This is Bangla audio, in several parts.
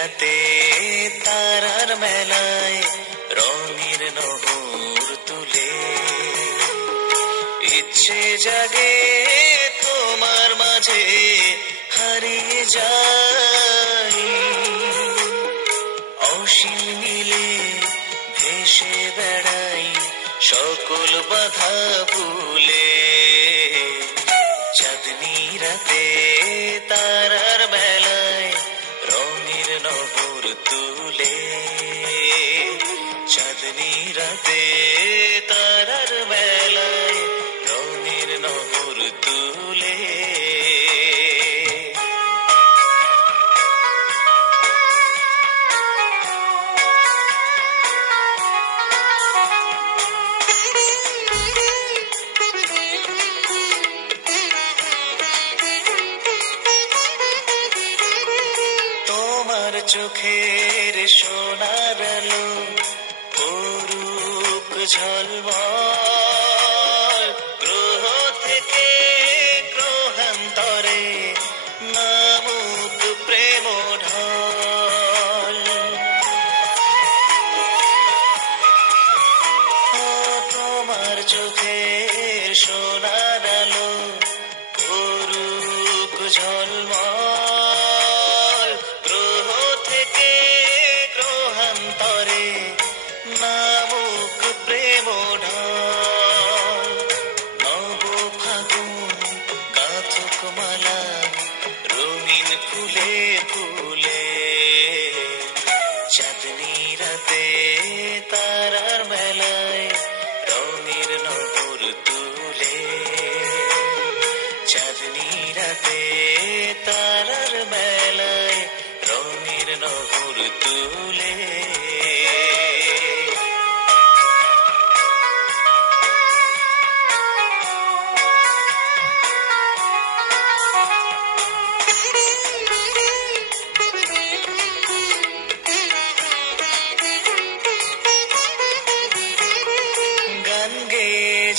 রাতে তারার মেলায় রঙের নহর তুলে ইচ্ছে জাগে তোমার মাঝে হারিয়ে যাই অসীম নীলে ভেসে বেড়াই সকল বাধা ভুলে চাঁদনি রাতে তারার বেলায় রঙের নহর তুলে চাঁদনি রাতে তারার বেলায় রঙের নহর তুলে চোখের সোনার আলো করুক ঝলমল গ্রহ থেকে গ্রহান্তরে নামুক প্রেম ঢল তোমার চোখের সোনার আলো করুক ঝলমল নামুক প্রেম ঢল নব ফাগুন গাথুক মালা রঙিন ফুলে ফুলে চাঁদনি রাতে তারার মেলায় রঙের নহর তুলে চাঁদনি রাতে তারার মেলায় রঙের নহর তুলে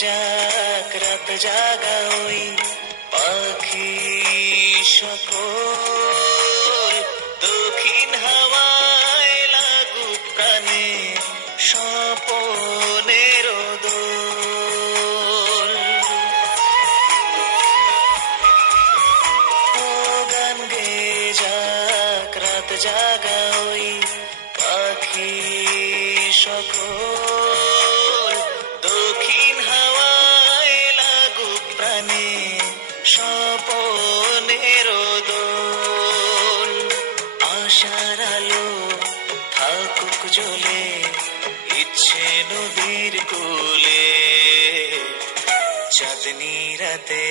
যাক রাত জাগা ওই পাখি সকল দক্ষিণ হাওয়ায় লাগুক প্রাণে স্বপনের দোল ও গান গে যাক রাত জাগা ওই পাখি সকল দক্ষিণ হাওয়ায় লাগুক প্রাণে স্বপনের দোল আশার আলো থাকুক জ্বলে ইচ্ছে নদীর কূলে চাঁদনি রাতে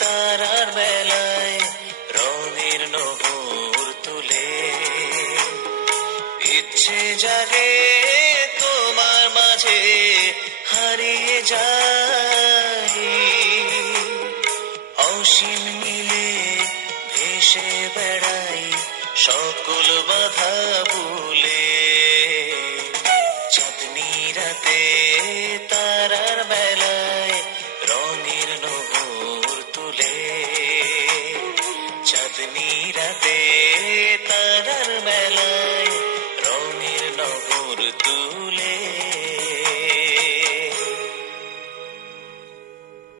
তারার বেলায় রঙের নহর তুলে ইচ্ছে জাগে তোমার মাঝে হারিয়ে যায়